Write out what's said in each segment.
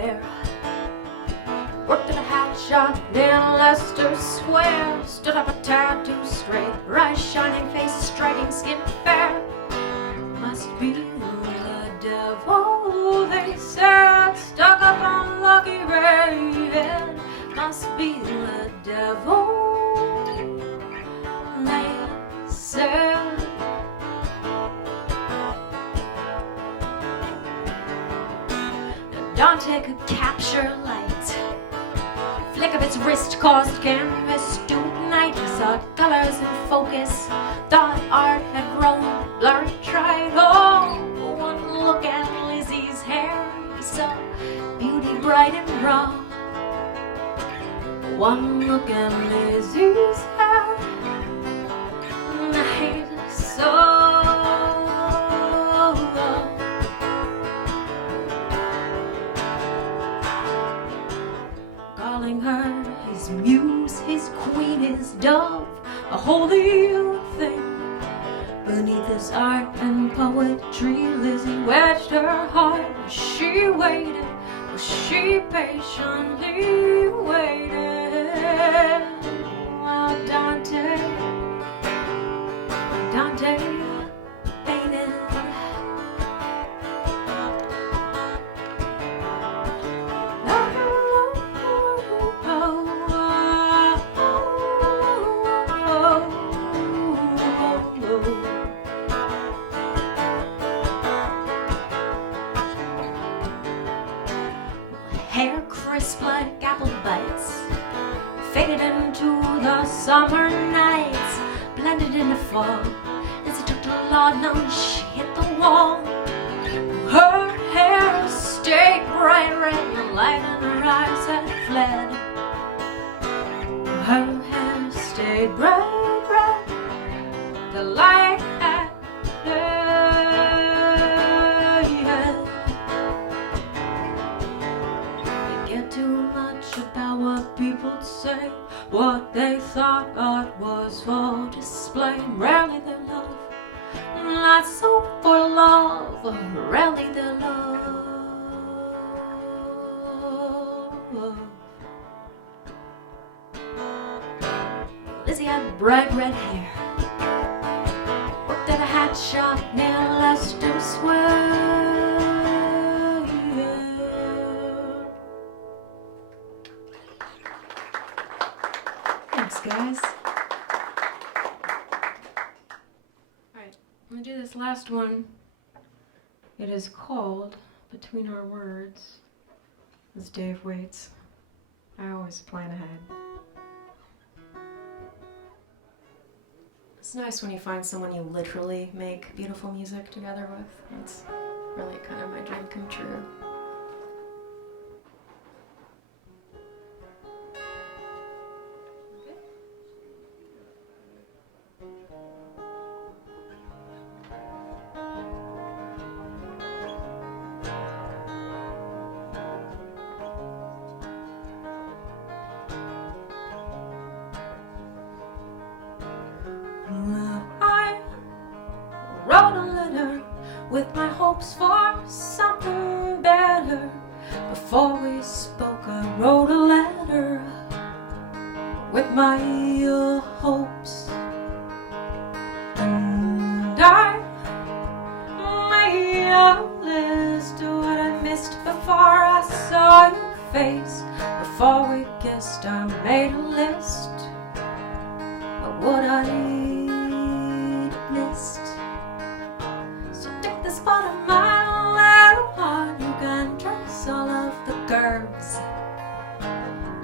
there. Worked at a hat shop near Leicester Square. Stood up a tattoo straight, bright shining face, striking skin fair. Must be the devil, they said, stuck up on Lucky Raven. Must be the devil, they said. Dante could capture light. Flick of its wrist caused canvas to ignite. He saw colors in focus. Thought art had grown blurry, tried. Oh, one look at Lizzie's hair. He saw beauty bright and raw. One look at Lizzie's hair. Night so. Calling her his muse, his queen, his dove, a holy thing. Beneath his art and poetry, Lizzie wedged her heart. She waited, oh, she patiently waited. While Dante painted. Hair crisp like apple bites, faded into the summer nights, blended into fall. As it took the laudanum, she hit the wall. Her hair stayed bright red, the light in her eyes had fled. Her hair stayed bright red, the light had fled. Too much about what people'd say, what they thought art was for display. Rarely their love, not so for love, rarely their love. Lizzie had bright red hair, worked at a hat shop near Leicester Square. Thanks, guys. Alright, I'm going to do this last one. It is called Between Our Words. As Dave waits. I always plan ahead. It's nice when you find someone you literally make beautiful music together with. It's really kind of my dream come true. Wrote a letter with my hopes for something better. Before we spoke, I wrote a letter with my hopes, and I made a list of what I missed before I saw your face. Before we kissed, I made a list of what I'd missed. This part of my little heart, you can trace all of the curves.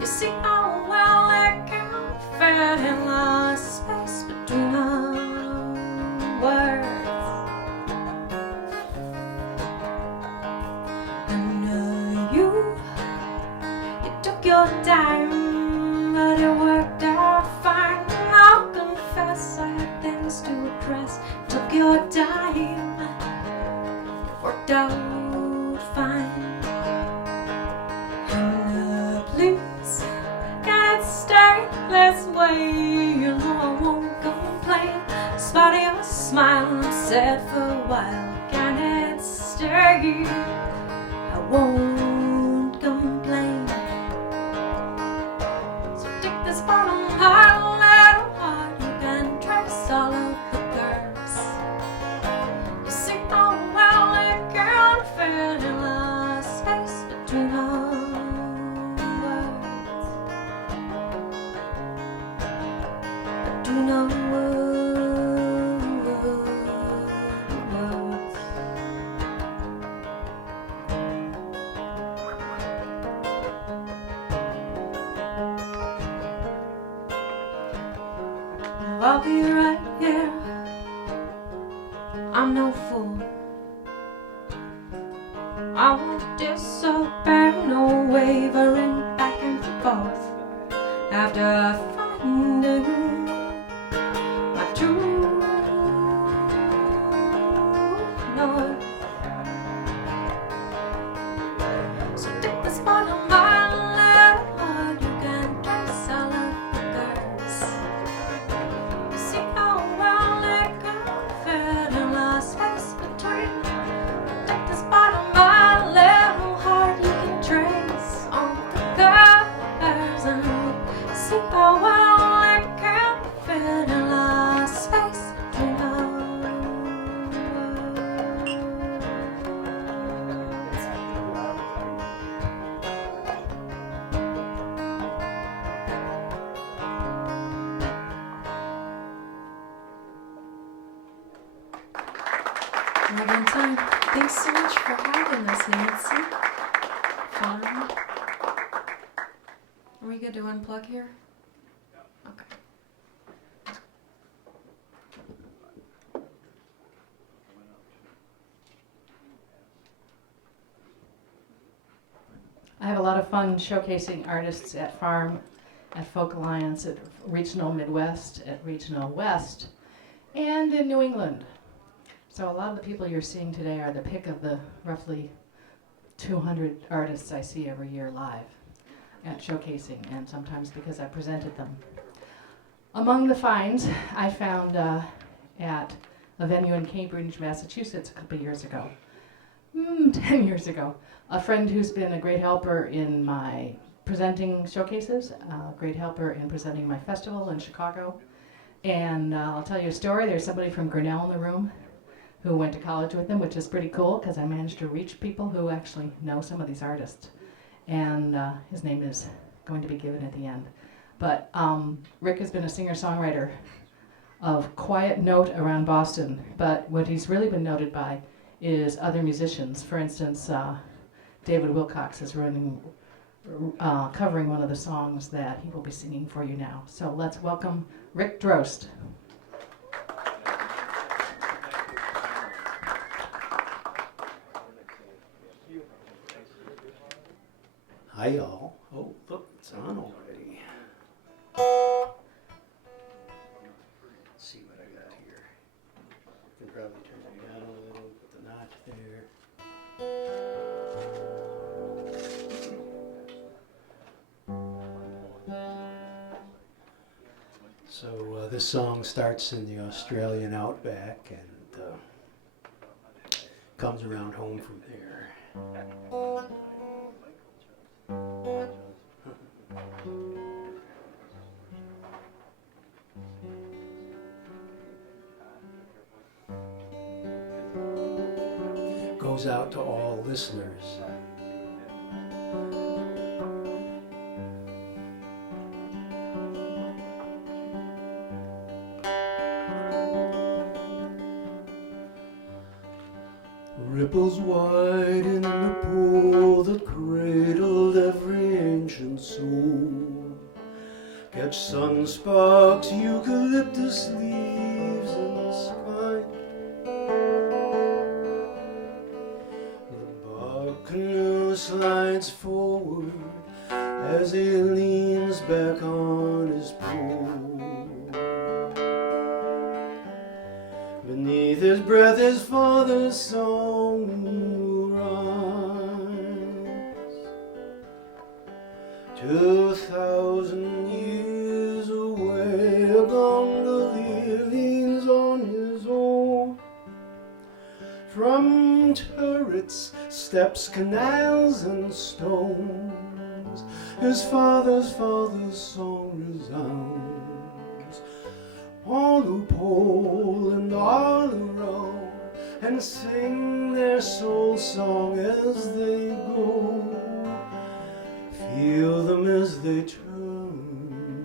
You see how well it can fit in the space between our words. And you took your time, but it worked out fine. I'll confess I had things to address. Took your time, worked out fine. And please, can it stay this way? You know I won't complain. Spot your smile and said for a while, can it stay? I won't complain. I'll be right here. I'm no fool. I won't disappear, no wavering back and forth after finding my true north. So take the spot on my left, you can trace all of the curves. You see how well it could fit in the space between. Take the spot on my little heart, you can trace all the curves and see how well it can fit in the space between us. Right on time. Thanks so much for having us, Nancy. Fun. Are we good to unplug here? Okay. I have a lot of fun showcasing artists at Farm, at Folk Alliance, at Regional Midwest, at Regional West, and in New England. So a lot of the people you're seeing today are the pick of the roughly 200 artists I see every year live at showcasing, and sometimes because I presented them. Among the finds I found at a venue in Cambridge, Massachusetts a couple years ago, 10 years ago, a friend who's been a great helper in my presenting showcases, a great helper in presenting my festival in Chicago. And I'll tell you a story. There's somebody from Grinnell in the room who went to college with him, which is pretty cool because I managed to reach people who actually know some of these artists. And his name is going to be given at the end. But Rick has been a singer-songwriter of quiet note around Boston, but what he's really been noted by is other musicians. For instance, David Wilcox is covering one of the songs that he will be singing for you now. So let's welcome Rick Drost. Hi y'all. Oh, look, it's on already. Let's see what I got here. I can probably turn it down a little, put the notch there. So this song starts in the Australian outback and comes around home from there. Goes out to all listeners. Ripples wide in the pool that cradled every ancient soul. Catch sun sparks, eucalyptus leaves in the sky. The bark canoe slides forward as he leans back on his pole. Beneath his breath his father's song will rise. 2,000 years away a gondolier leans on his oar. From turrets, steps, canals and stones his father's song resounds. All who pull and all who row and sing their soul song as they go. Feel them as they turn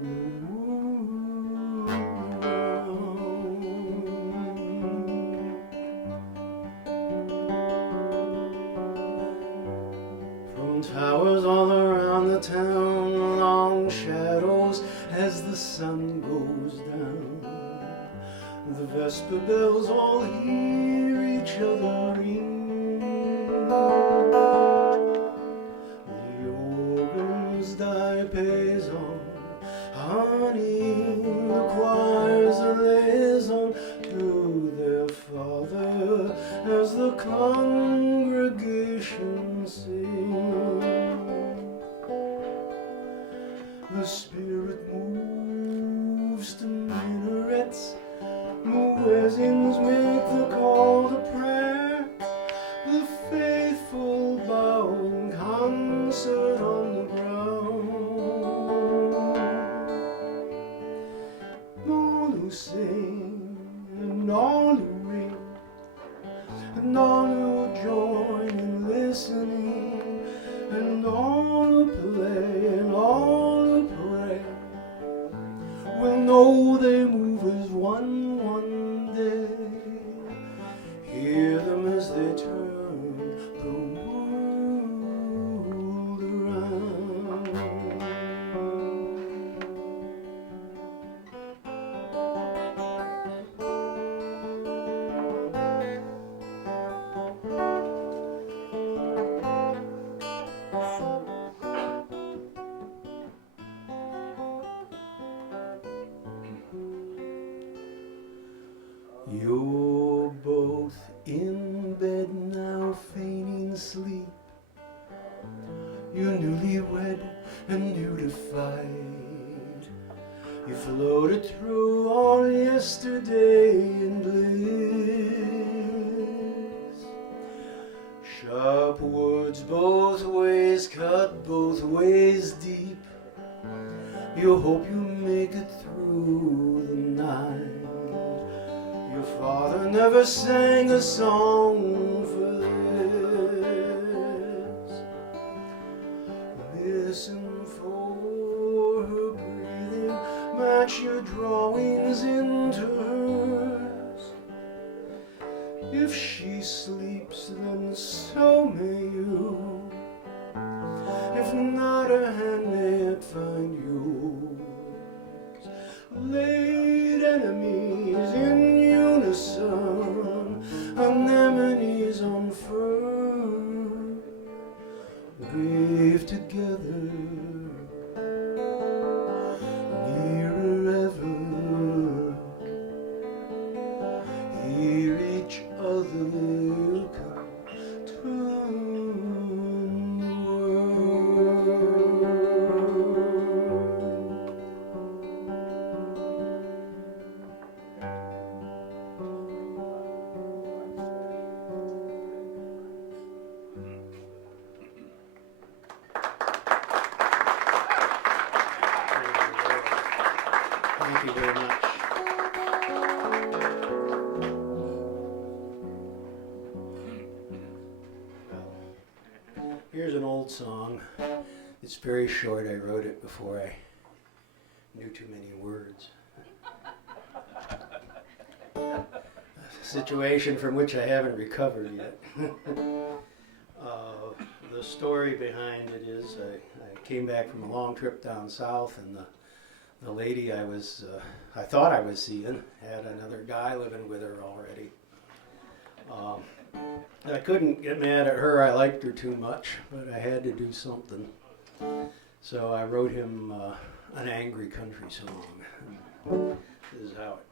around. From towers all around the town, long shadows as the sun goes down. The vesper bells all hear each other ring. The organ's diapason, honey, the choir's a liaison to their Father as the congregation sings. The Spirit moves to minarets, muezzins make the call to prayer, the faithful bow in concert on the ground. All who sing and all who ring and all who join in listening and all who play and all who pray will know they move as one day. Hear them as they turn the world around. You're both in bed now, feigning sleep. You're newlywed and new to fight. You floated through all yesterday in bliss. Sharp words both ways, cut both ways deep. You hope you make it through the night. Your father never sang a song for this. Listen for her breathing, match your drawings into hers. If she sleeps, then so may you. If not, her hand may yet find yours. Late enemies in unison, anemones on fur, wave together, nearer ever. Hear each other come, turn the world. Thank you very much. Here's an old song. It's very short. I wrote it before I knew too many words. A situation from which I haven't recovered yet. The story behind it is I came back from a long trip down south, and the lady I thought I was seeing had another guy living with her already. I couldn't get mad at her. I liked her too much, but I had to do something. So I wrote him an angry country song. This is how it.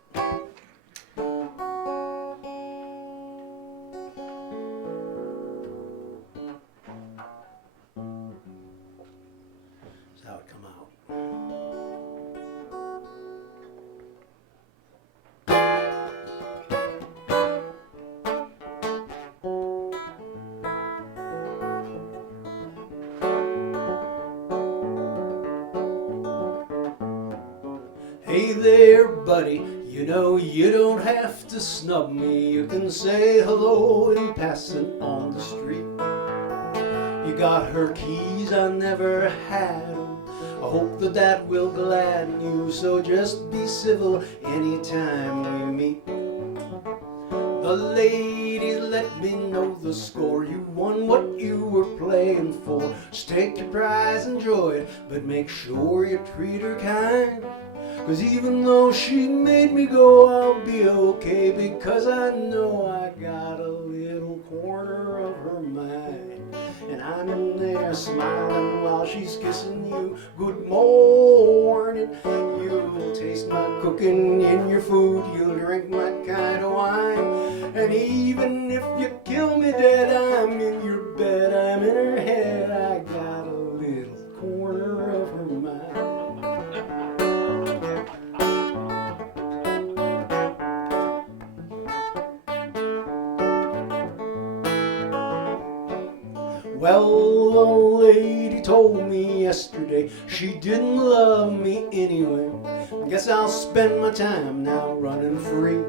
This is how it come out. Hey there, buddy, you know you don't have to snub me. You can say hello in passing on the street. You got her keys, I never had 'em. I hope that will gladden you, so just be civil anytime we meet. The ladies let me know the score. You won what you were playing for. Just take your prize, enjoy it, but make sure you treat her kind. 'Cause even though she made me go, I'll be okay, because I know I got a little corner of her mind. And I'm in there smiling while she's kissing you. Good morning. You'll taste my cooking in your food. You'll drink my kind of wine. And even if you kill me dead, I'm in your bed, I'm in her head. I got a little corner of her mind. Well, the lady told me yesterday she didn't love me anyway. Guess I'll spend my time now running free.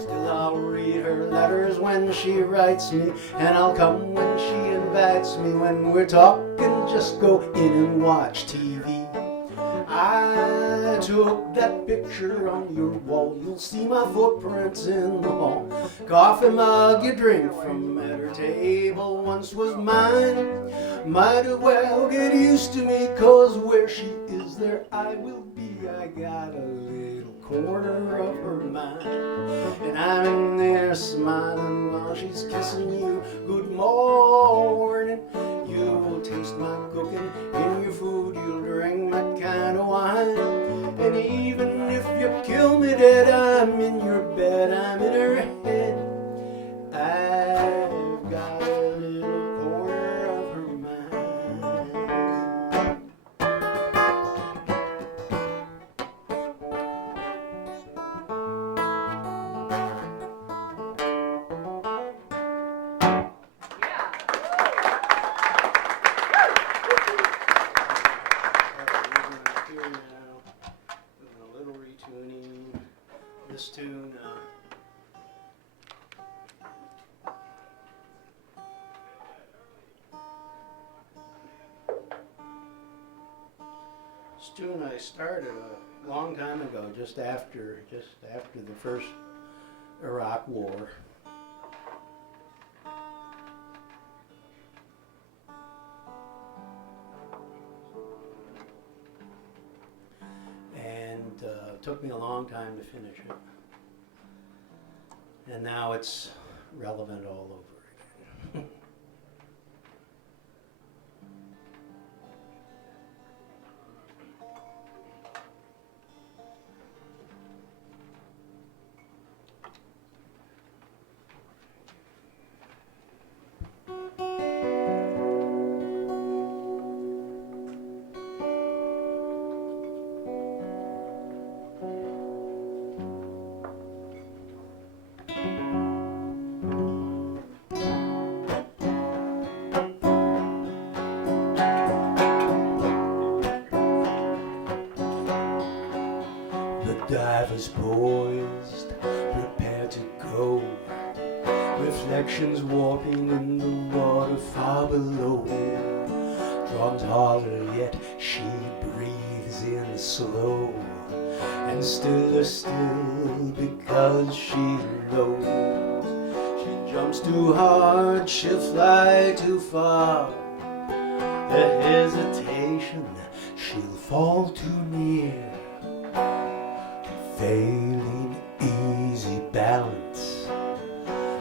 Still I'll read her letters when she writes me, and I'll come when she invites me. When we're talking, just go in and watch TV. I took that picture on your wall. You'll see my footprints in the hall. Coffee mug you drink from at her table once was mine. Might as well get used to me, 'cause where she is, there I will be. I got a little corner of her mind. And I'm in there smiling while she's kissing you. Good morning. You'll taste my cooking in your food. You'll drink my kind of wine. And even if you kill me dead, I'm in your bed, I'm in her head. I've got a little corner of her mind. A little retuning this tune. This tune I started a long time ago, just after the first Iraq War. Took me a long time to finish it, and now it's relevant all over again. Divers poised, prepare to go. Reflections warping in the water far below. Drums harder, yet she breathes in slow, and stiller still because she knows. She jumps too hard, she'll fly too far. The hesitation, she'll fall too near. Failing easy balance,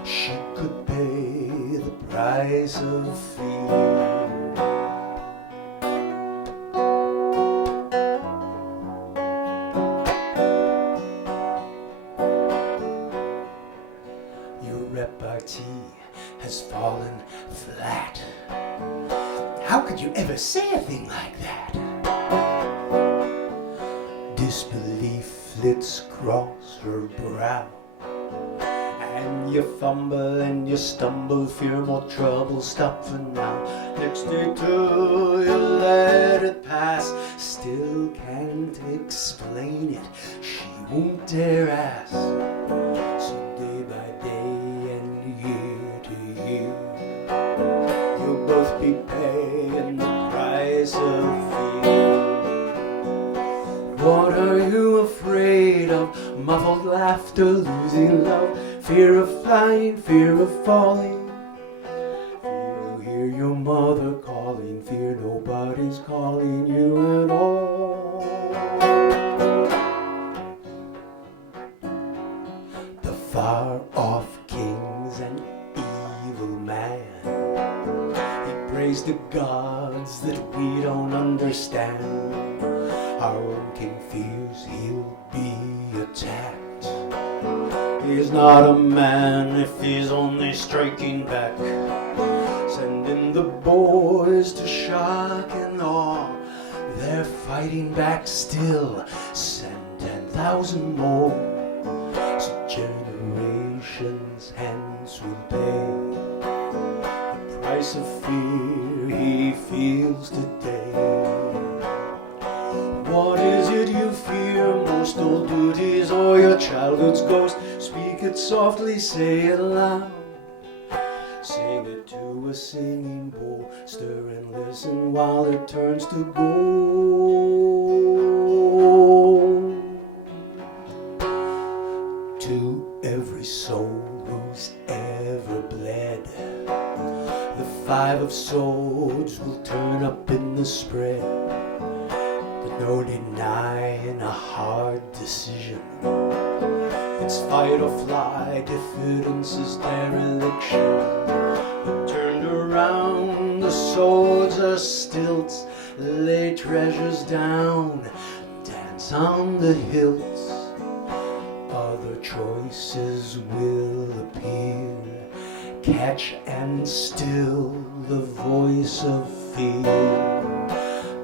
she could pay the price of fear. Your repartee has fallen flat. How could you ever say a thing like that? Disbelief flits across her brow, and you fumble and you stumble, fear more trouble, stop for now. Next day too, you let it pass, still can't explain it, she won't dare ask. So day by day and year to year, you'll both be paying the price of fear. What are you afraid of? Muffled laughter, losing love, fear of flying, fear of falling. You hear your mother calling, fear nobody's calling you at all. The far-off king's an evil man. He prays to gods that we don't understand. Our own king fears he'll be attacked. He's not a man if he's only striking back. Sending the boys to shock and awe. They're fighting back still. Send 10,000 more. So generations hence will pay the price of fear he feels today. What is it you fear most, old duties or your childhood's ghost? Speak it softly, say it loud. Sing it to a singing bowl. Stir and listen while it turns to gold. To every soul who's ever bled, the five of swords will turn up in the spread. But no denying a hard decision. It's fight or fly, diffidence is dereliction. But turned around, the swords are stilts. Lay treasures down, dance on the hilts. Other choices will appear. Catch and still the voice of fear.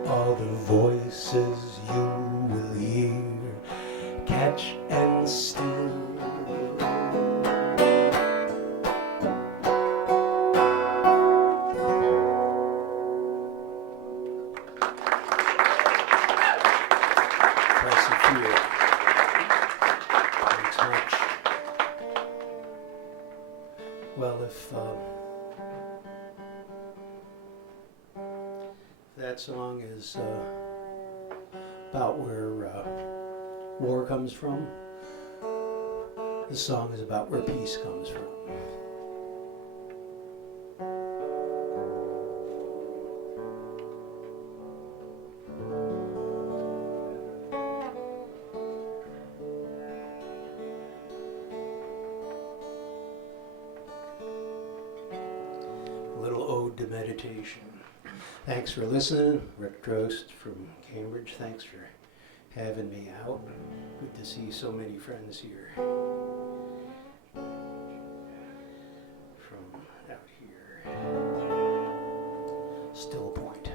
Other voices you will hear. Catch and still. Price of fear. Thanks much. Well, if that song is about where war comes from, the song is about where peace comes from. A little ode to meditation. Thanks for listening. Rick Trost from Cambridge. Thanks for having me out. Good to see so many friends here. From out here. Still a point.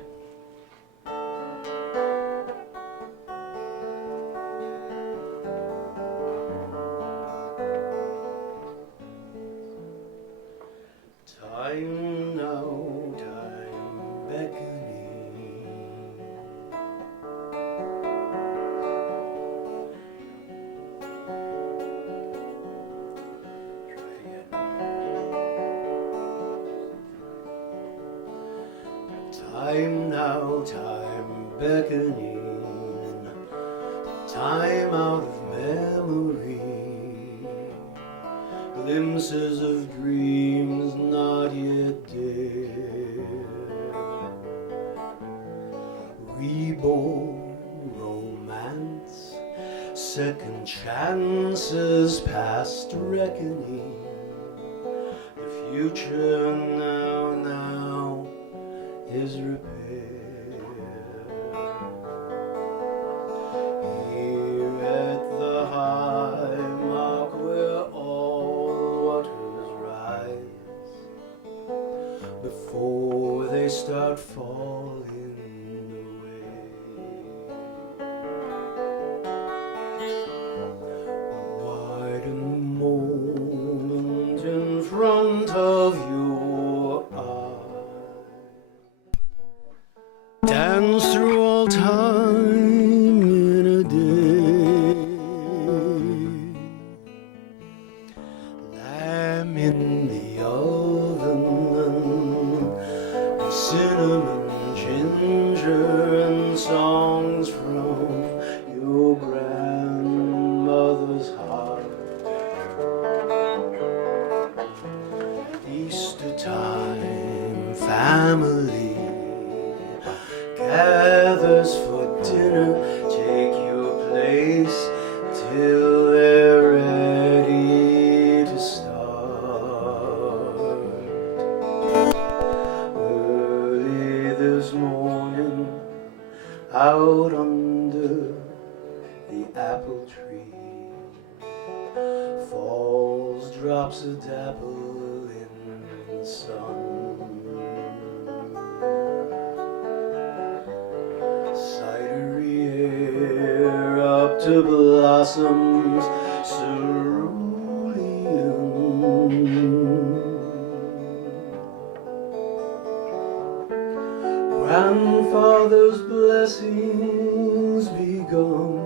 Time now, time beckoning. Try again. Time now, time beckoning. Time out of memory. Glimpses of dreams not yet dead. Reborn romance, second chances past reckoning. The future now is repaired. Here at the high mark where all waters rise before they start falling away. Wide moment in front of your eye. Dance through all time in a day. Lamb in the oven, cinnamon, ginger, and songs from your grandmother's heart. morning out under the apple tree. Falls drops of dapple in the sun. Cidery air up to blossoms cerulean. Grandfather's blessings begun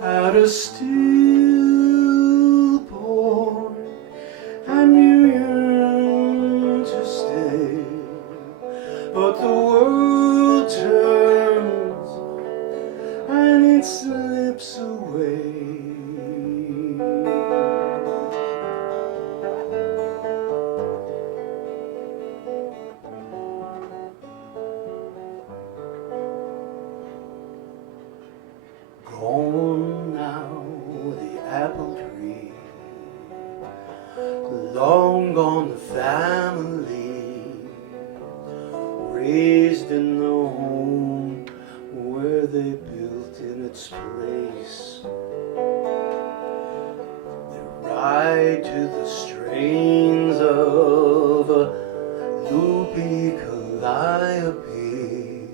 at a still port, and you yearn to stay, but the world turns and it slips away. Gone now, the apple tree, long gone the family, raised in the home where they built in its place. They ride to the strains of a loopy calliope,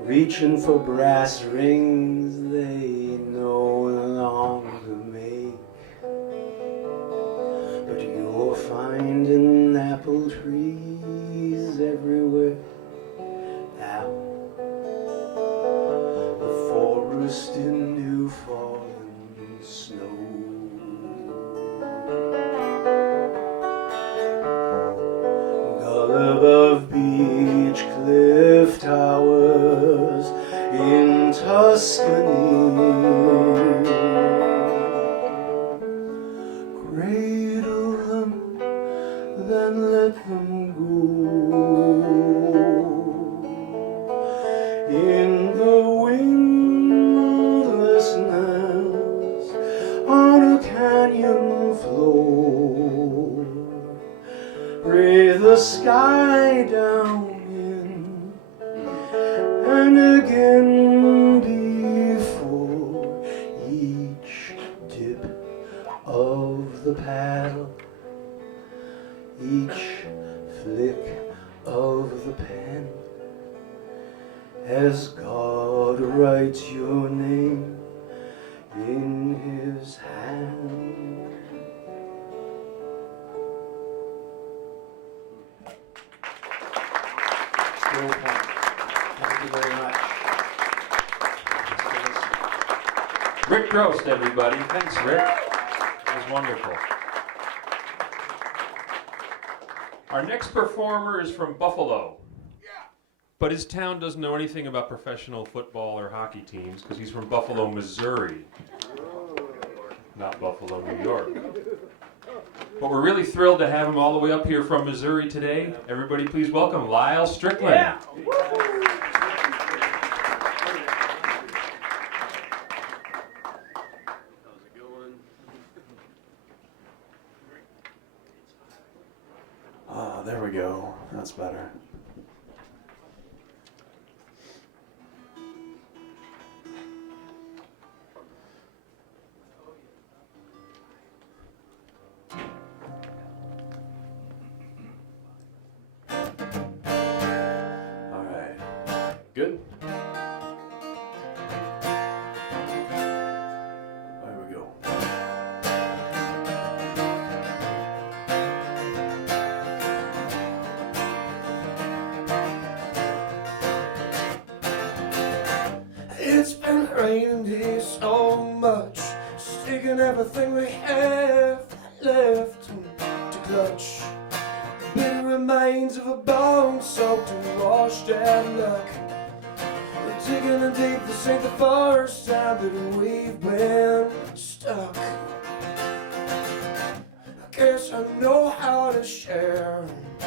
reaching for brass rings they no longer make. But you're finding apple trees everywhere now. The forest in new fallen snow. Gull above beach cliff towers in Tuscany, cradle them, then let them go. In the windlessness on a canyon floor, breathe the sky down in, and again before each dip of the paddle, each flick of the pen, as God writes your name in his hand. Still point. Thank you very much. Rick Grost, everybody. Thanks, Rick. That was wonderful. Our next performer is from Buffalo. But his town doesn't know anything about professional football or hockey teams because he's from Buffalo, Missouri. Not Buffalo, New York. But we're really thrilled to have him all the way up here from Missouri today. Everybody please welcome Lyle Strickland. Yeah. Ah, there we go. That's better. All right. Good? There we go. It's been raining here so much, sticking everything we have left to clutch. Bitter remains of a bone soaked and washed out luck. We're digging in deep, this ain't the first time that we've been stuck. I guess I know how to share. I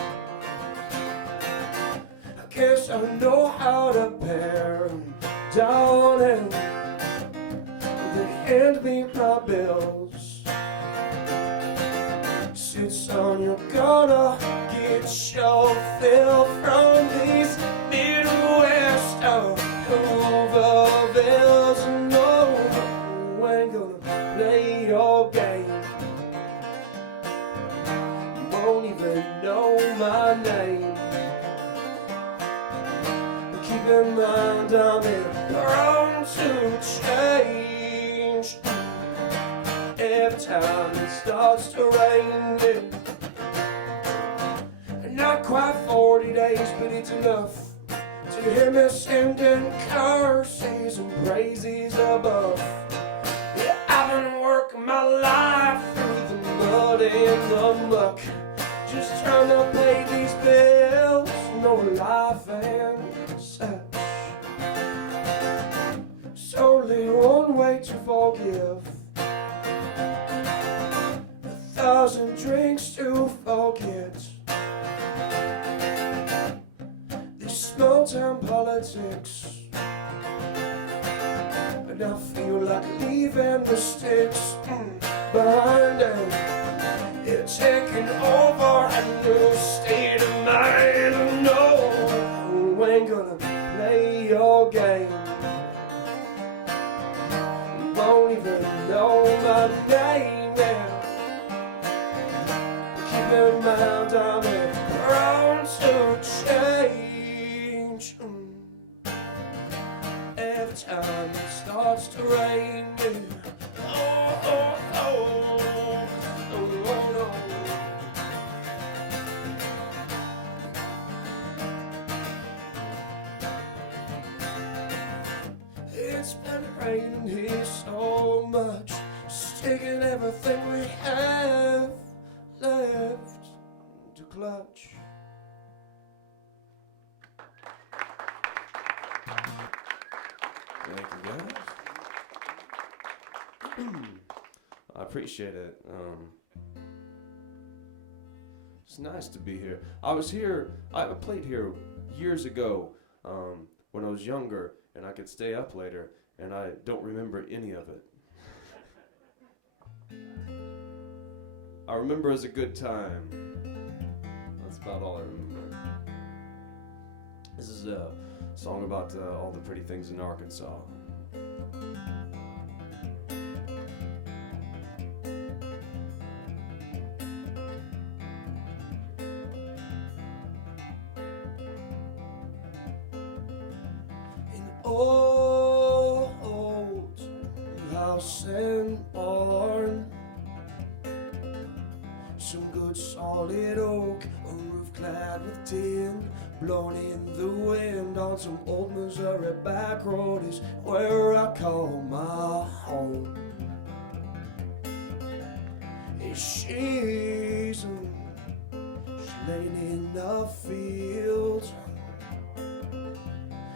guess I know how to bear down and they hand me my bills. Sit son, you're gonna get name. Keep in mind I'm prone to change. Every time it starts to rain, not quite 40 days, but it's enough to hear me sending curses and praises above. Yeah, I've been working my life through the mud and the muck, just trying to pay these bills, no life and such. It's only one way to forgive, 1,000 drinks to forget. This small-town politics, and I feel like leaving the sticks behind it. It's taking over a new state of mind. No, I ain't gonna play your game. Won't even know my name now. Keep in mind I'm prone to change. Every time it starts to rain. Oh, oh, oh, oh, oh, no. It's been raining here so much, it's taking everything we have left to clutch. Thank you, guys. I appreciate it. It's nice to be here. I played here years ago when I was younger, and I could stay up later, and I don't remember any of it. I remember it was a good time. That's about all I remember. This is a song about all the pretty things in Arkansas. In old house and barn, some good solid oak, a roof clad with tin, blown in the wind on some old Missouri back road is where I call my home. She's laying in the fields.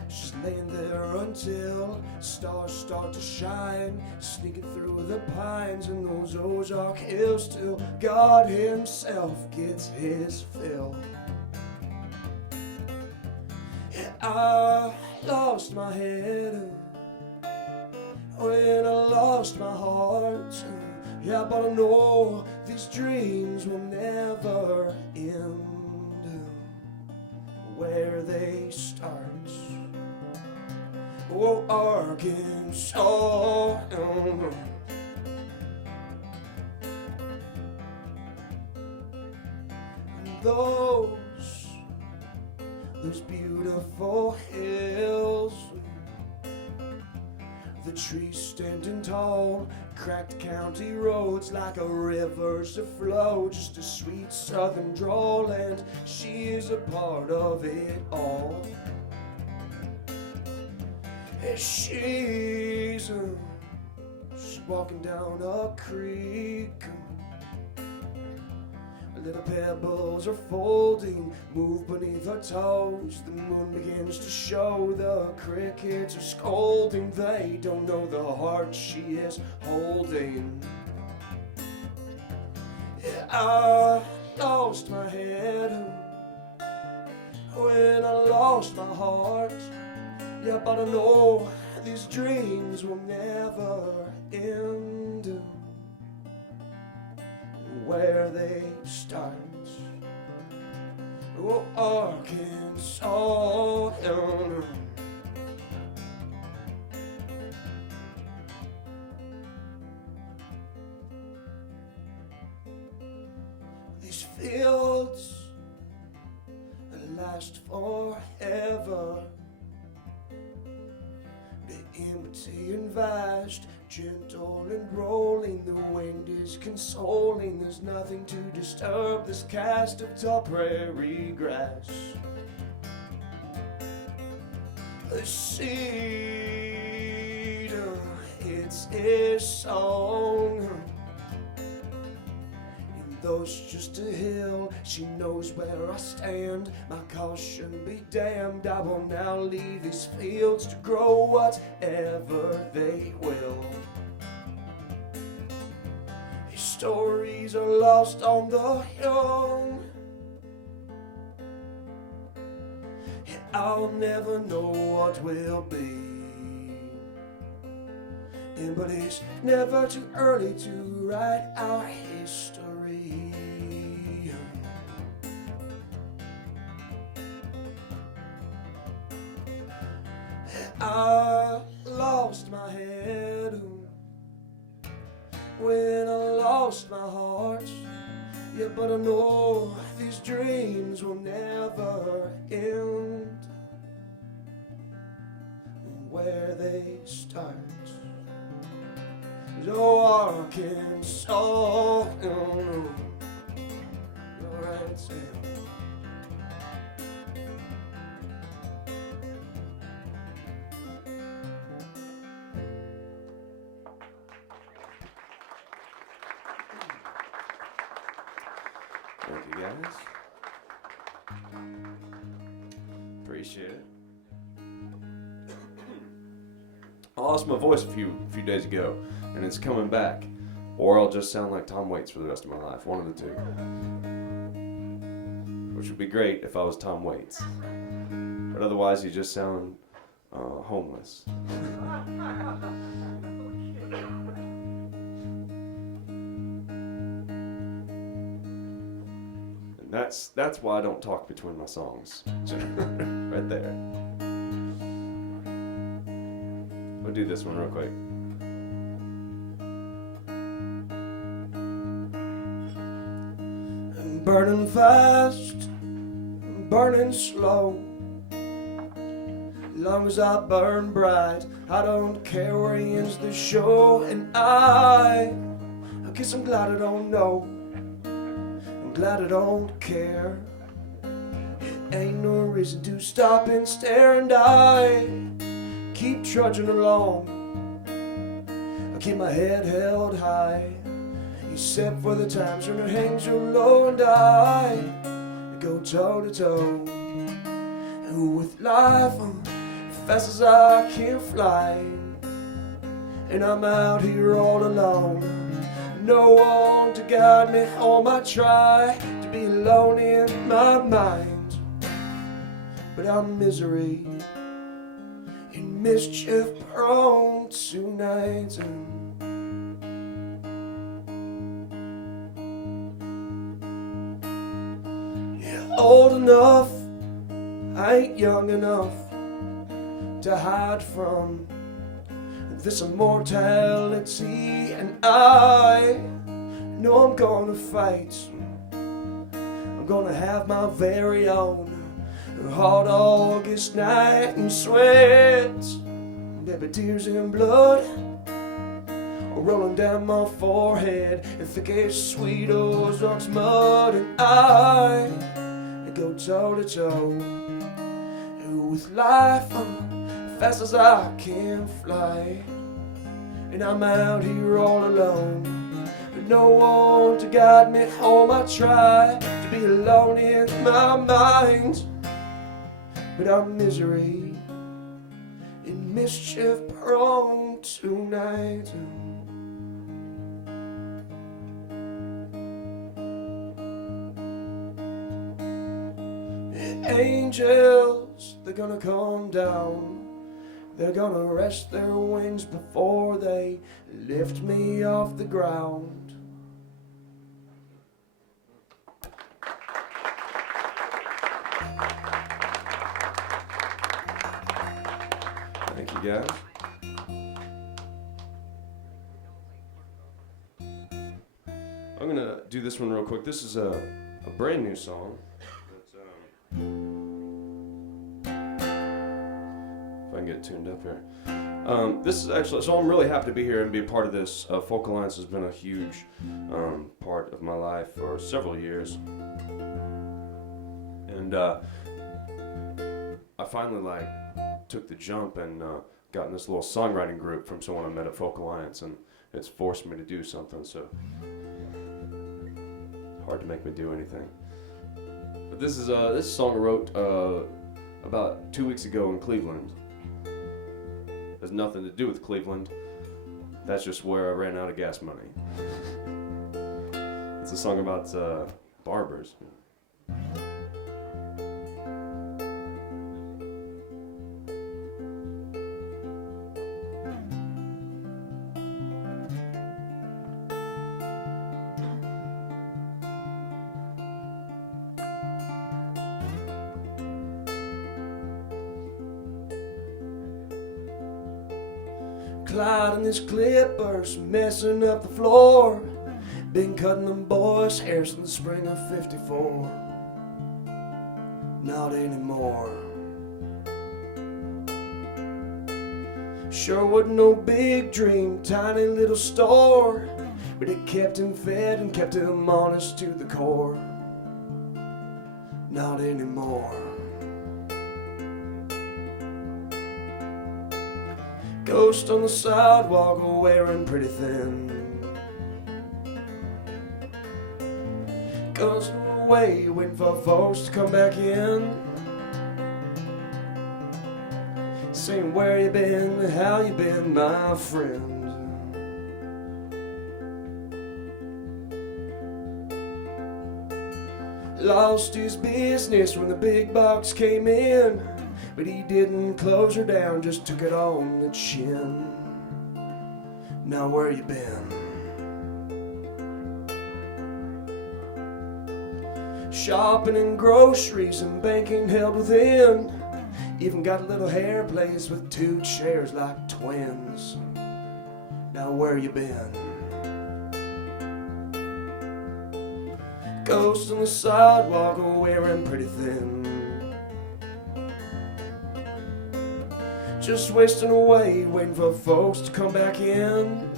She's laying there until stars start to shine, sneaking through the pines in those Ozark hills till God himself gets his fill. Yeah, I lost my head when I lost my heart. Yeah, but I know these dreams will never end. Where they start, oh, Arkansas. Those beautiful hills, the trees standing tall, cracked county roads like a river's to flow, just a sweet southern drawl, and she is a part of it all. She's walking down a creek. Little pebbles are folding, move beneath her toes. The moon begins to show, the crickets are scolding. They don't know the heart she is holding. Yeah, I lost my head when I lost my heart. Yeah, but I know these dreams will never end. Where they start, oh, Arkansas. These fields last forever. The empty and vast, gentle and rolling, the wind is consoling. There's nothing to disturb this cast of tall prairie grass. The cedar, it's his song. And though it's just a hill, she knows where I stand. My caution be damned, I will now leave these fields to grow whatever they will. His stories are lost on the young, and I'll never know what will be. But it's never too early to write our history. I lost my head when I lost my heart. Yeah, but I know these dreams will never end. Where they start, no Arkansas. Alright, Sam. Thank you, guys. Appreciate it. I lost my voice a few days ago, and it's coming back, or I'll just sound like Tom Waits for the rest of my life. One of the two. Which would be great if I was Tom Waits, but otherwise you just sound homeless. And that's why I don't talk between my songs. Right there. We'll do this one real quick. I'm burning fast, I'm burning slow. Long as I burn bright, I don't care where ends the show. And I guess I'm glad I don't know. I'm glad I don't care. Ain't no reason to stop and stare, and I keep trudging along. I keep my head held high, except for the times when it hangs so low, and I go toe to toe with life fast as I can fly. And I'm out here all alone, no one to guide me home. I try to be alone in my mind, but I'm misery and mischief prone tonight. Yeah, old enough, I ain't young enough to hide from this immortality, and I know I'm gonna fight. I'm gonna have my very own hot August night and sweat. Baby, tears and blood rolling down my forehead, and thick as sweet Ozark's mud, and I go toe to toe with life fast as I can fly. And I'm out here all alone, no one to guide me home. I try to be alone in my mind, but I'm misery and mischief prone tonight. Angels, they're gonna come down. They're gonna rest their wings before they lift me off the ground. Thank you, guys. I'm gonna do this one real quick. This is a brand new song. That's, can get tuned up here. This is actually, so I'm really happy to be here and be a part of this. Folk Alliance has been a huge part of my life for several years. And I finally took the jump and got in this little songwriting group from someone I met at Folk Alliance, and it's forced me to do something, so hard to make me do anything. But this is this song I wrote about 2 weeks ago in Cleveland. Has nothing to do with Cleveland. That's just where I ran out of gas money. It's a song about barbers. Clyde and his clippers messing up the floor. Been cutting them boys' hair since the spring of '54. Not anymore. Sure wasn't no big dream, tiny little store, but it kept him fed and kept him honest to the core. Not anymore. Ghost on the sidewalk, wearing pretty thin. Ghost away, waiting for folks to come back in. Saying where you been, how you been, my friend. Lost his business when the big box came in, but he didn't close her down, just took it on the chin. Now where you been? Shopping and groceries and banking held within. Even got a little hair place with 2 chairs like twins. Now where you been? Ghost on the sidewalk, wearing pretty thin. Just wasting away, waiting for folks to come back in.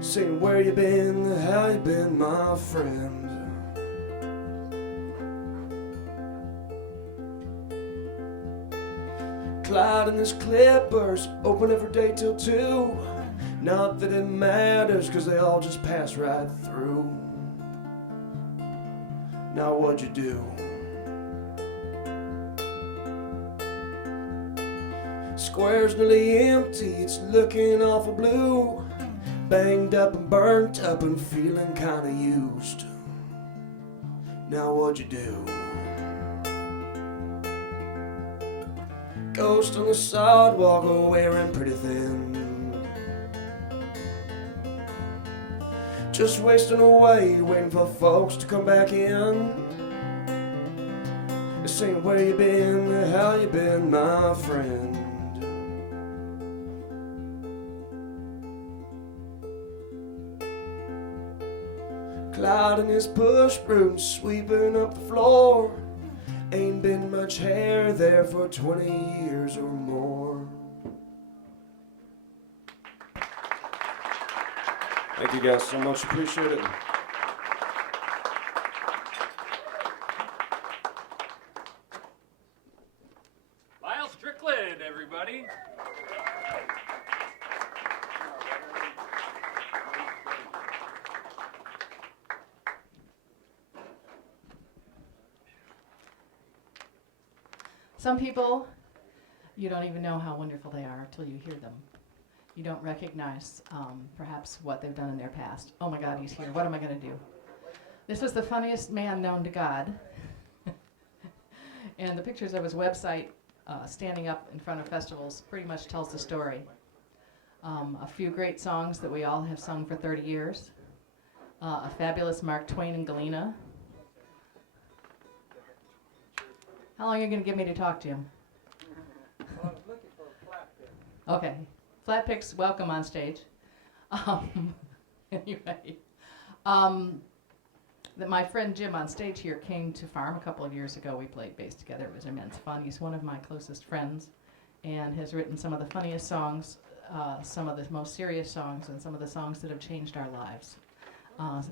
Saying where you been, how you been, my friend. Clyde and his clippers open every day till 2. Not that it matters, cause they all just pass right through. Now what'd you do? Square's nearly empty, it's looking awful blue. Banged up and burnt up and feeling kinda used. Now what'd you do? Ghost on the sidewalk, wearing pretty thin. Just wasting away, waiting for folks to come back in. Saying where you been, how you been, my friend. Clyde and his push broom sweeping up the floor. Ain't been much hair there for 20 years or more. Thank you guys so much, appreciate it. Lyle Strickland, everybody. Some people, you don't even know how wonderful they are until you hear them. You don't recognize perhaps what they've done in their past. Oh my God, he's here. What am I going to do? This was the funniest man known to God. And the pictures of his website standing up in front of festivals pretty much tells the story. A few great songs that we all have sung for 30 years. A fabulous Mark Twain and Galena. How long are you going to give me to talk to him? Well, I was looking for a flat pick. Okay. Flat picks, welcome on stage. Anyway. My friend Jim on stage here came to Farm a couple of years ago. We played bass together. It was immense fun. He's one of my closest friends and has written some of the funniest songs, some of the most serious songs, and some of the songs that have changed our lives.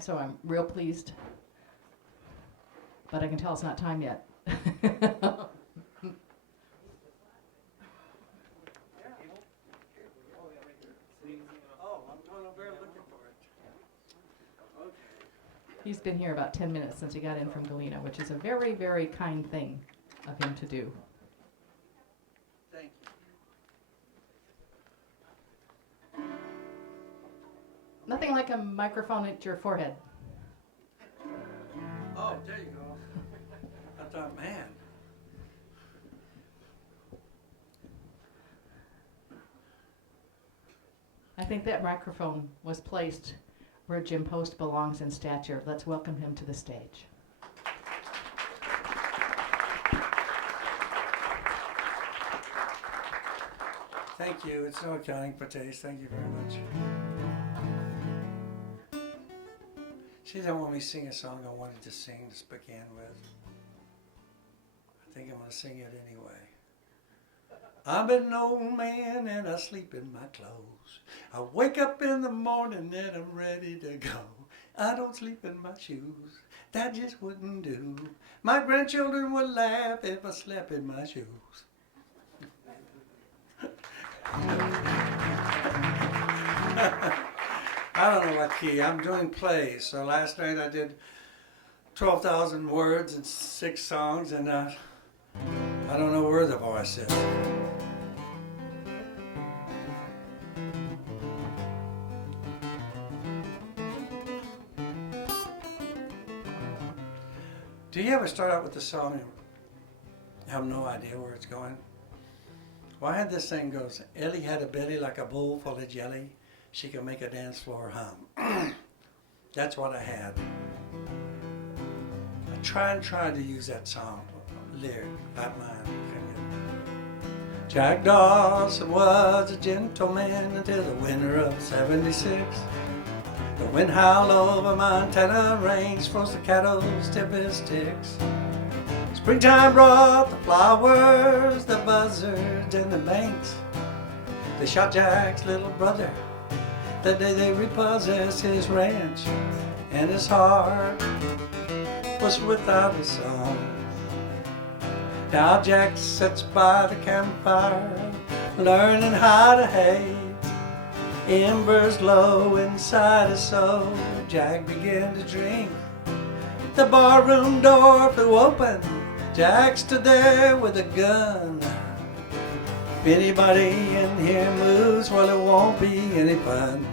So I'm real pleased, but I can tell it's not time yet. Oh, I'm going over there looking for it. Okay. He's been here about 10 minutes since he got in from Galena, which is a very, very kind thing of him to do. Thank you. Nothing like a microphone at your forehead. Oh, there you go. I thought, man. I think that microphone was placed where Jim Post belongs in stature. Let's welcome him to the stage. Thank you. It's no accounting for taste. Thank you very much. She didn't want me to sing a song I wanted to sing to begin with. I think I'm going to sing it anyway. I'm an old man and I sleep in my clothes. I wake up in the morning and I'm ready to go. I don't sleep in my shoes. That just wouldn't do. My grandchildren would laugh if I slept in my shoes. I don't know what key. I'm doing plays. So last night I did 12,000 words and 6 songs, and I don't know where the voice is. Do you ever start out with the song and have no idea where it's going? Well, I had this thing goes, Ellie had a belly like a bowl full of jelly. She could make a dance floor hum. That's what I had. I tried to use that song lyric, not mine. Jack Dawson was a gentleman until the winter of '76. The wind howled over Montana range, froze the cattle stiff as sticks. Springtime brought the flowers, the buzzards, and the banks. They shot Jack's little brother the day they repossessed his ranch, and his heart was without a song. Now Jack sits by the campfire, learning how to hate. Embers glow inside his soul. Jack began to drink. The barroom door flew open. Jack stood there with a gun. If anybody in here moves, well, it won't be any fun.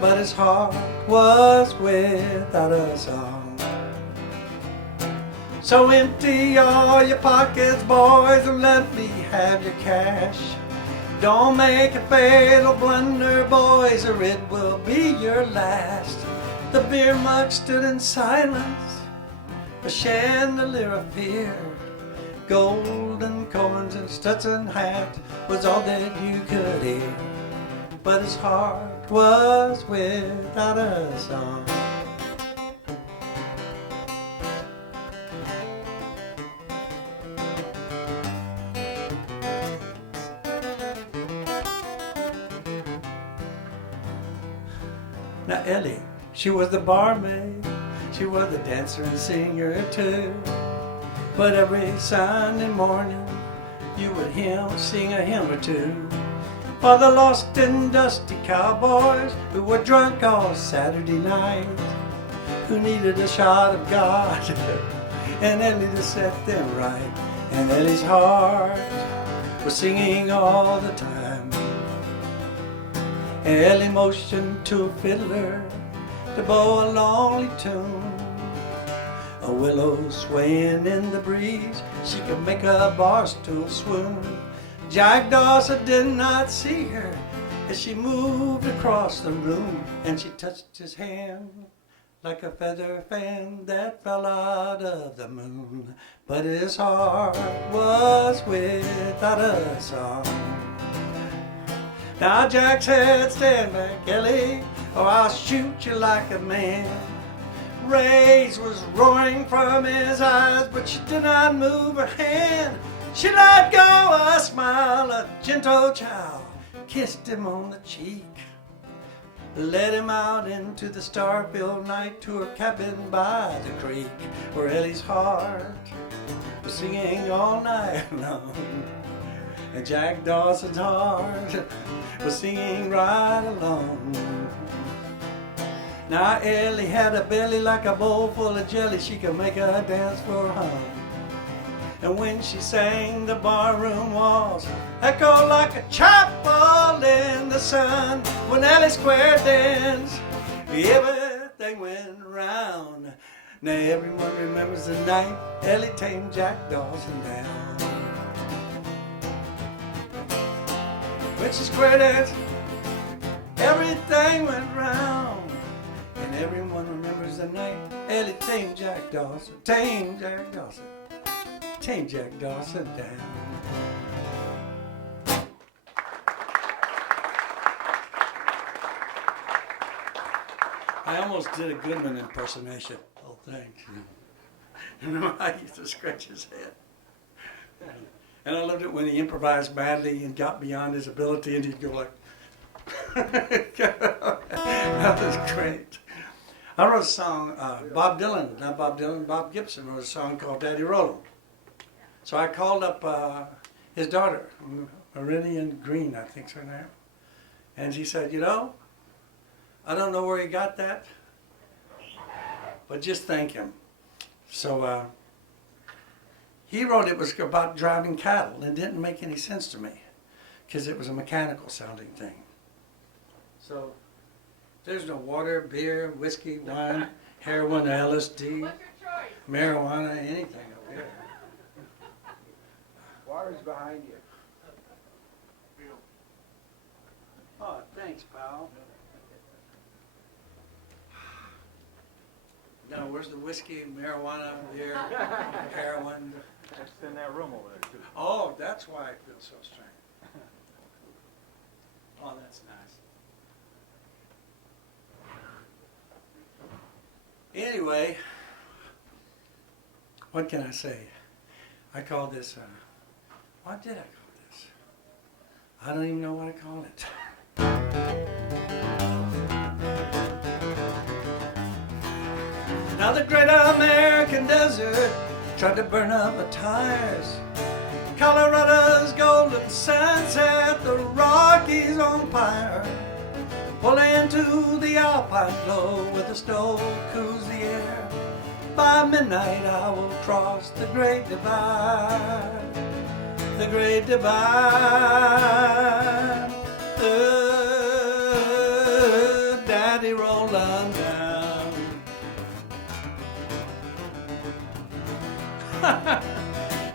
But his heart was without a song. So empty all your pockets, boys, and let me have your cash. Don't make a fatal blunder, boys, or it will be your last. The beer mug stood in silence, a chandelier of fear. Golden coins and Stetson hat was all that you could hear. But his heart was without a song. Now Ellie, she was the barmaid, she was the dancer and singer too. But every Sunday morning, you would sing a hymn or two. For the lost and dusty cowboys who were drunk all Saturday night, who needed a shot of God, and Ellie to set them right. And Ellie's heart was singing all the time. Ellie motioned to a fiddler to bow a lonely tune. A willow swaying in the breeze, she could make a bar stool swoon. Jack Dawson did not see her as she moved across the room, and she touched his hand like a feather fan that fell out of the moon. But his heart was without a song. Now Jack said, stand back, Ellie, or I'll shoot you like a man. Rage was roaring from his eyes, but she did not move her hand. She let go a smile, a gentle child kissed him on the cheek, led him out into the star-filled night to her cabin by the creek, where Ellie's heart was singing all night long, and Jack Dawson's heart was singing right along. Now Ellie had a belly like a bowl full of jelly, she could make her dance for home. And when she sang, the barroom walls echoed like a chapel in the sun. When Ellie squared dance, everything went round. Now everyone remembers the night Ellie tamed Jack Dawson down. When she squared dance, everything went round. And everyone remembers the night Ellie tamed Jack Dawson, tamed Jack Dawson, tamed Jack Dawson down. I almost did a Goodman impersonation. Oh, thanks. You know, I used to scratch his head. And I loved it when he improvised badly and got beyond his ability, and he'd go like, that was great. I wrote a song, Bob Dylan, not Bob Dylan, Bob Gibson wrote a song called Daddy Roll 'Em. So I called up his daughter, Meridian Green, I think's her name. And he said, you know, I don't know where he got that, but just thank him. So he wrote it was about driving cattle, and it didn't make any sense to me because it was a mechanical sounding thing. So there's no water, beer, whiskey, wine, heroin, LSD, marijuana, anything up here. Water's behind you. Oh, thanks, pal. Now, where's the whiskey, marijuana, beer, heroin? That's in that room over there, too. Oh, that's why I feel so strange. Oh, that's nice. Anyway, what can I say? I call this, what did I call this? I don't even know what I called it. Now the great American desert tried to burn up the tires. Colorado's golden sunset, the Rockies on fire. Pull into the alpine glow where the snow cools the air. By midnight I will cross the great divide. The great divide. Daddy rollin' down.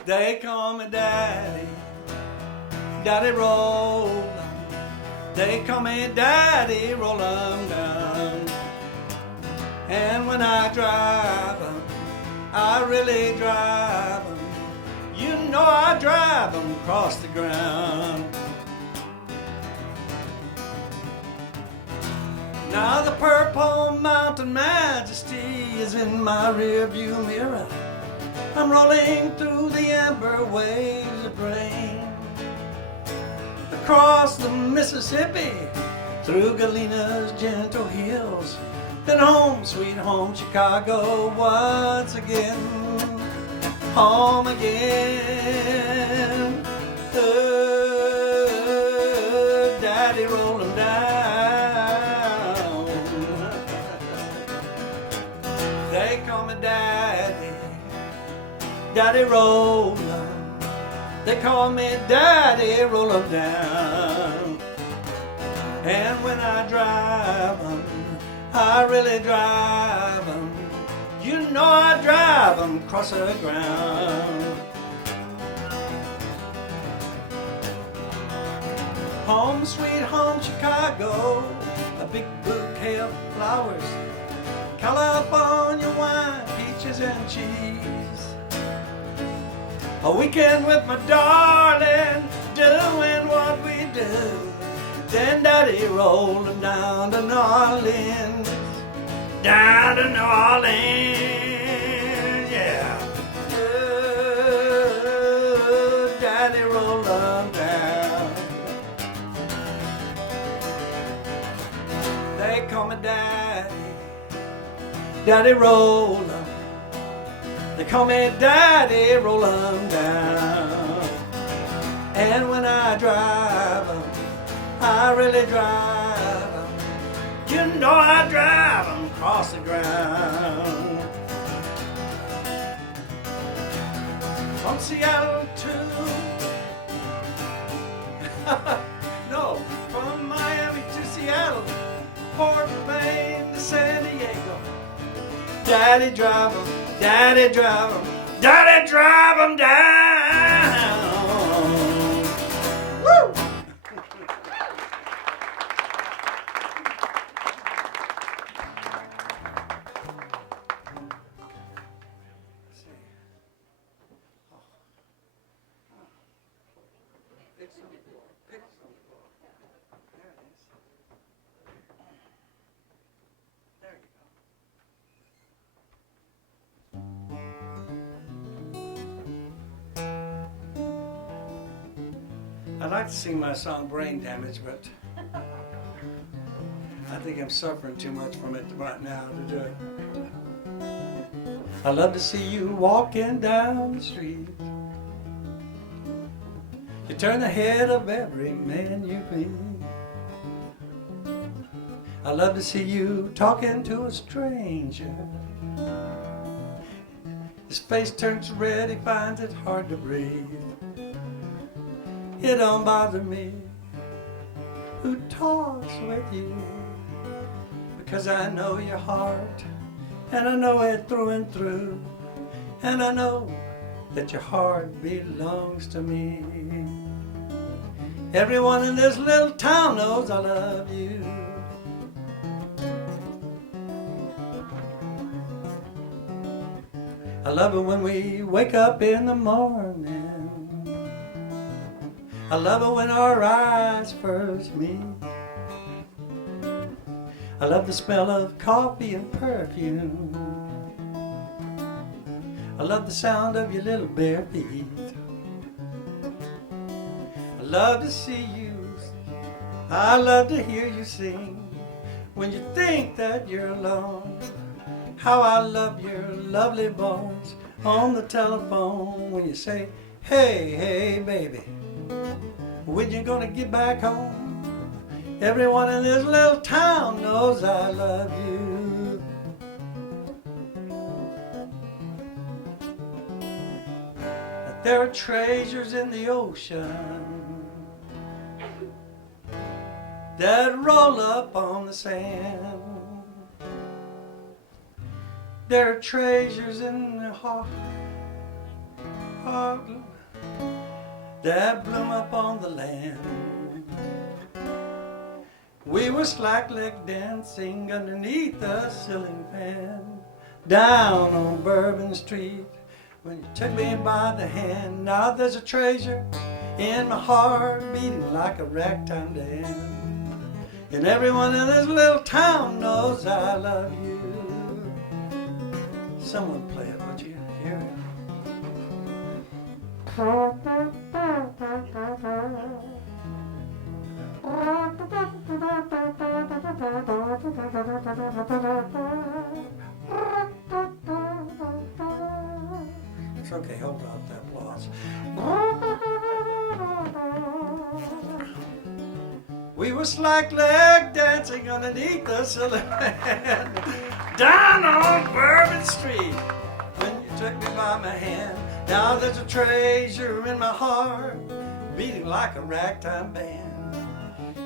They call me Daddy, Daddy roll. They call me Daddy, roll 'em down. And when I drive 'em, I really drive 'em. You know I drive 'em across the ground. Now the Purple Mountain Majesty is in my rear view mirror. I'm rolling through the amber waves of rain, across the Mississippi, through Galena's gentle hills, then home, sweet home, Chicago once again, home again. Daddy roll 'em down. They call me Daddy, Daddy roll 'em. They call me Daddy, roll 'em down. And when I drive 'em, I really drive 'em. You know I drive 'em across the ground. Home, sweet home, Chicago, a big bouquet of flowers, California wine, peaches and cheese. A weekend with my darling, doing what we do. Then Daddy rolled 'em down to New Orleans. down to New Orleans, yeah. Oh, Daddy, roll on down. They call me Daddy, Daddy, roll on. They call me Daddy, roll on down. And when I drive 'em, I really drive 'em. You know I drive 'em across the ground. From Seattle to no, from Miami to Seattle, Port Payne to San Diego. Daddy drive 'em, Daddy drive 'em, Daddy drive 'em down. Woo! I'd like to sing my song Brain Damage, but I think I'm suffering too much from it right now to do it. I love to see you walking down the street. You turn the head of every man you meet. I love to see you talking to a stranger. His face turns red, he finds it hard to breathe. It don't bother me who talks with you, because I know your heart, and I know it through and through, and I know that your heart belongs to me. Everyone in this little town knows I love you. I love it when we wake up in the morning. I love it when our eyes first meet. I love the smell of coffee and perfume. I love the sound of your little bare feet. I love to see you. I love to hear you sing when you think that you're alone. How I love your lovely voice on the telephone when you say, hey, hey, baby, when you gonna get back home? Everyone in this little town knows I love you. That there are treasures in the ocean that roll up on the sand. There are treasures in the heart that bloom up on the land. We were slack-legged dancing underneath a ceiling fan down on Bourbon Street when you took me by the hand. Now there's a treasure in my heart beating like a ragtime band, and everyone in this little town knows I love you. Someone play it, would you hear it? It's okay, hold out the applause. We were slack-legged dancing underneath the ceiling fan down on Bourbon Street when you took me by my hand. Now there's a treasure in my heart beating like a ragtime band.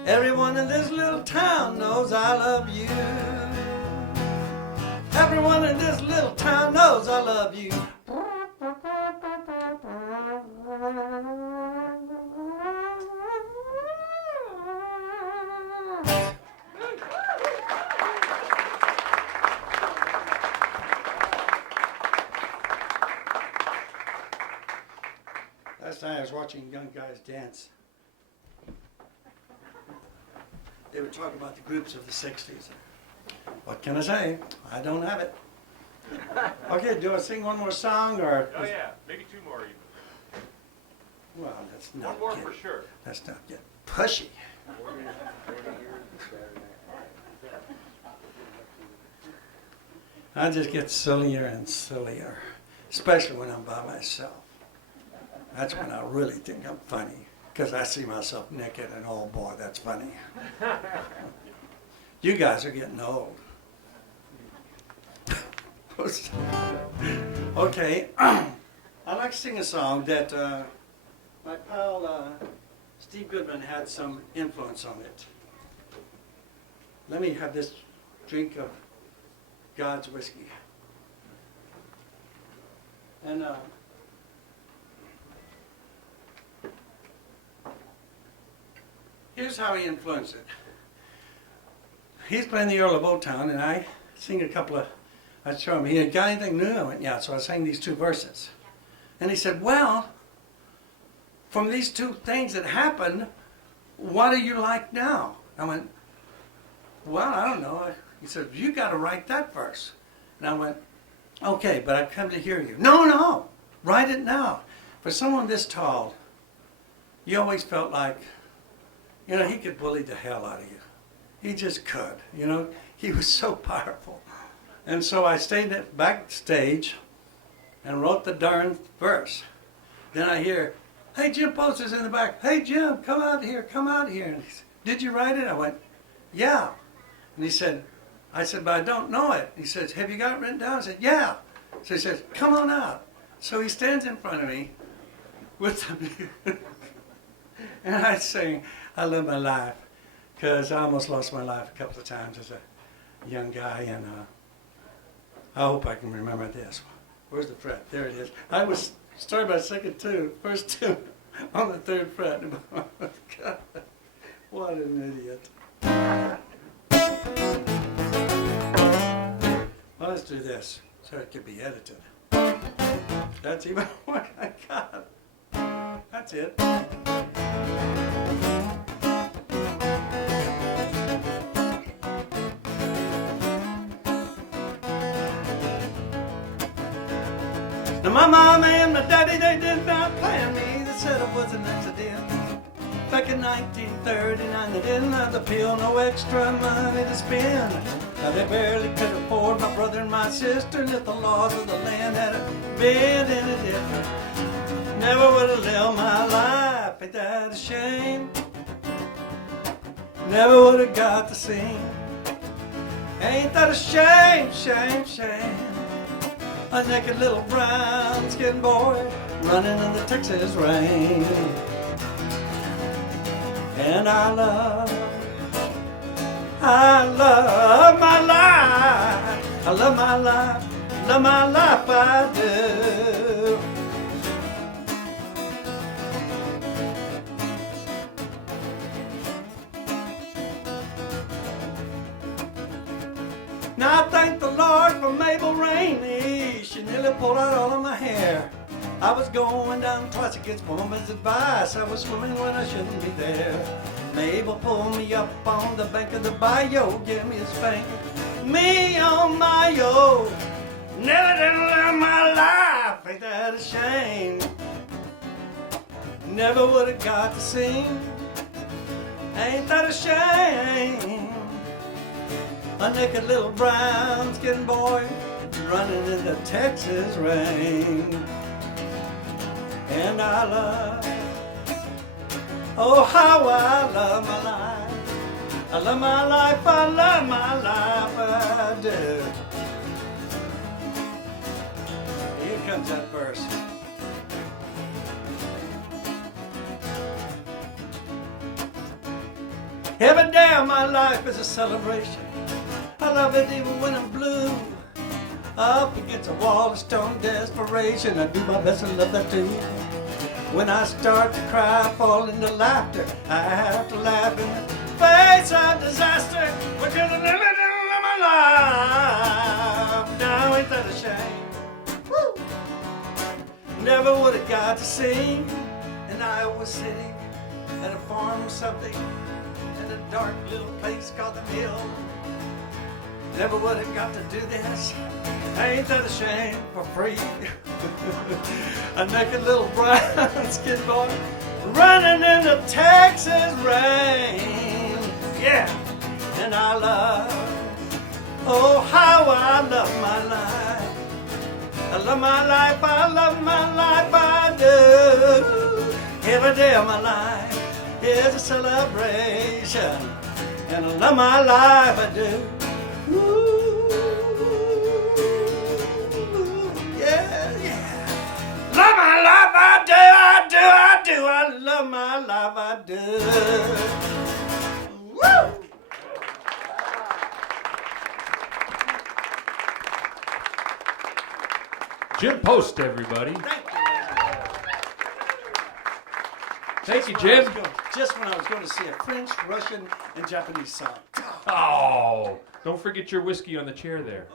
Everyone in this little town knows I love you. Everyone in this little town knows I love you. Last night I was watching young guys dance. They were talking about the groups of the 60s. What can I say? I don't have it. Okay, do I sing one more song or? Oh yeah, maybe two more even. Well, that's not One more get, for sure. That's not get pushy. I just get sillier and sillier, especially when I'm by myself. That's when I really think I'm funny, because I see myself naked and oh boy, that's funny. You guys are getting old. Okay, I'd like to sing a song that my pal Steve Goodman had some influence on it. Let me have this drink of God's whiskey. And here's how he influenced it. He's playing the Earl of Old Town, and I sing a couple of, I show him, he had got anything new? I went, yeah, so I sang these two verses. And he said, well, from these two things that happened, what do you like now? I went, well, I don't know. He said, you got to write that verse. And I went, okay, but I've come to hear you. No, write it now. For someone this tall, you always felt like, you know, he could bully the hell out of you. He just could, you know. He was so powerful. And so I stayed backstage and wrote the darn verse. Then I hear, hey, Jim Post is in the back. Hey, Jim, come out here, come out here. And he said, did you write it? I went, yeah. And he said, I said, but I don't know it. He says, have you got it written down? I said, yeah. So he says, come on out. So he stands in front of me with the and I sing, I love my life. Because I almost lost my life a couple of times as a young guy, and I hope I can remember this. Where's the fret? There it is. I was started by second two, first two on the third fret. God, what an idiot. Well, let's do this so it can be edited. That's even what I got. That's it. Now my mom and my daddy, they did not plan me. They said it was an accident. Back in 1939, they didn't have to peel no extra money to spend. Now they barely could afford my brother and my sister, and if the laws of the land had been any different, never would have lived my life. Ain't that a shame? Never would have got to sing. Ain't that a shame, shame, shame? A naked little brown-skinned boy running in the Texas rain. And I love my life. I love my life, I do. Now I thank the Lord for Mabel Rainey. She nearly pulled out all of my hair. I was going down twice against woman's advice. I was swimming when I shouldn't be there. Mabel pulled me up on the bank of the bayou, gave me a spank. Me on my yo. Never did live my life. Ain't that a shame? Never would have got to sing. Ain't that a shame? A naked little brown-skinned boy running in the Texas rain. And I love, oh how I love my life. I love my life, I love my life, I do. Here comes that verse. Every day of my life is a celebration. I love it even when I'm blue. Up against a wall of stone desperation, I do my best to love that too. When I start to cry, fall into laughter, I have to laugh in the face of disaster. Because I'm living my life. Now ain't that a shame? Woo! Never would have got to sing in Iowa City at a farm or something, in a dark little place called the Mill. Never would have got to do this. Ain't that a shame for free? A naked little brown skin boy running in the Texas rain. Yeah, and I love, oh how I love my life. I love my life, I love my life, I do. Every day of my life is a celebration, and I love my life, I do. Ooh, yeah, yeah. Love my life, I do, I do, I do. I love my life, I do. Woo! Jim Post, everybody. Thank you, Jim. Just when I was going to see a French, Russian, and Japanese song. Oh, don't forget your whiskey on the chair there.